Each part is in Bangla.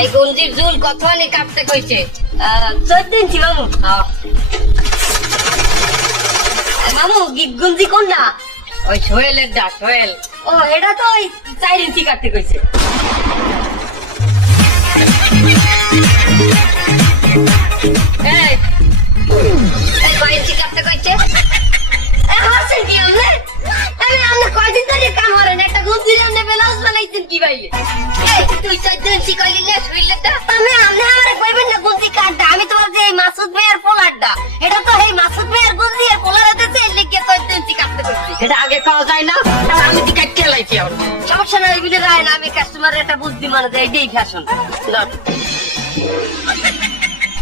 এই গঞ্জির জুল কথানি কাটতে কইছে? চোদ্দ ইঞ্চি মামু। আহ, মামু গুঞ্জি কোন না ওই সোহেলের ডা সোহেল। ও এটা তো ওই চার ইঞ্চি কাটতে কইছে। বানাইছেন কি? এই তুই চোদ্দ ইঞ্চি কইলি না সোহেলের ডা আপনি আপনি আমারে কইবেন না গুঞ্জি কাটটা। আমি তোমার যে মাসুদ ভাইয়ের পোলারটা এটা তো এই মাসুদ ভাইয়ের গুঞ্জি এর পোলার হতেছে এর লিগে চোদ্দ ইঞ্চি কাটতে কইছি এটা আগে পাওয়া যায় না আমি তো কাটতে লাইছি আর সমস্যা নাই এগুলি রায় না আমি কাস্টমারের একটা বুদ্ধি মানে দেয় এটাই ফ্যাশন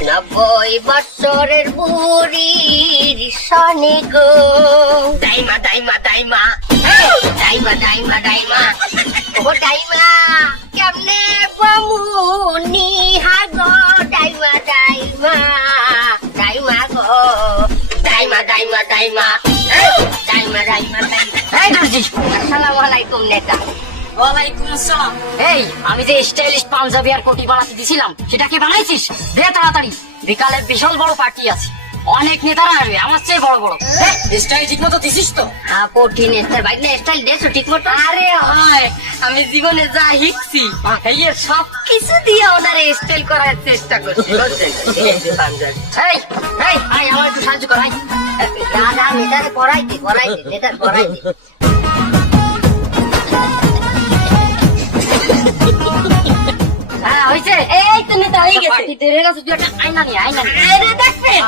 নব্বই বছরের বুড়ির সনে গো। দাইমা দাইমা দাইমা। ও কেমনে বমুনি হাগো গো। আসসালামু আলাইকুম নেতা। ওয়ালাইকুম আসসালাম। এই আমি যে স্টাইলিশ পাঞ্জাবি আর কোটি বানাতে দিছিলাম সেটা কি বানাইছিস? দে তাড়াতাড়ি। বিকালে বিশাল বড় পার্টি আছে। অনেক নেতারা আসবে আমার চেয়ে বড় বড়। স্টাইল ঠিক মতো দিছিস তো। হ্যাঁ কঠিন স্টাইল না স্টাইল দেছো ঠিক মতো? আরে হয় আমি জীবনে যা শিখছি এই সব কিছু দিয়ে ওনারে স্টাইল করার চেষ্টা করছি? এই এই আয় আমার একটু সাহায্য করাই না না নেতারে পড়াইতে পড়াইতে নেতার পড়াইতে। হ্যাঁ হয়েছে এই তো নেতা হয়ে গেছে। পার্টি দেরে গেছে তুই একটা আয়না নিয়ে আয়না নিয়ে। আরে দেখবেন?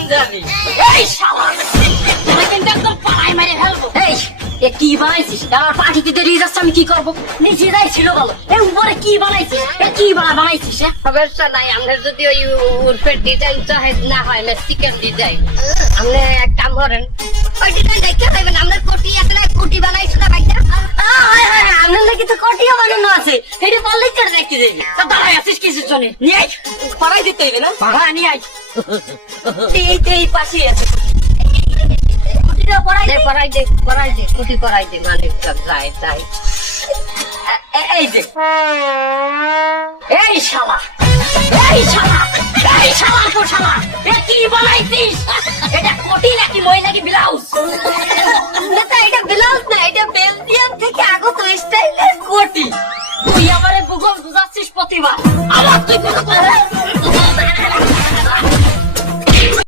পাঞ্জাবি এই শালা, কিন্তু একদম পাড়ায় মেরে ফেলব। এই, এ কি বানাইছিস? আমার পার্টিতে দেরি হয়ে যাচ্ছে, আমি কি করব? নিচে যাই ছিল বলো। এ উপরে কি বানাইছিস? এ কি বানা- বানাইছিস, এ? সমস্যা নাই আমরা যদি ওই উর্ফের ডিজাইন চাহে না হয় মেক্সিকান ডিজাইন আপনি এক কাম করেন ওই ডিজাইন দেখতে পাইবেন আমরা কোটি একটা কোটি বানাইছো না ভাইটা আয়, আয়, আয়, আপনার নাকি তো কটিও বানানো আছে। এটা পারলেই তো দেখতে যাইবে। তা দাঁড়ায় আছিস কিসের জন্যে? নিয়ে আয়। পাড়ায় দিতে হইবে না? হ্যাঁ, নিয়ে আয়। এই তো এই পাশেই আছে। পড়াই দে দে। পড়াই দে পড়াই কোটি পড়াই দে সব যায় তাই এ- এ- এই যে। এই শালা। এই শালা। এই শালা তো শালা। এ কি বানাইছিস এটা কোটি নাকি মই নাকি ব্লাউজ? এটা ব্লাউজ না এটা বেলজিয়াম থেকে আগত স্টাইলের কোটি। তুই আমারে ভূগোল বুঝাচ্ছিস প্রতিবার। আমার তুই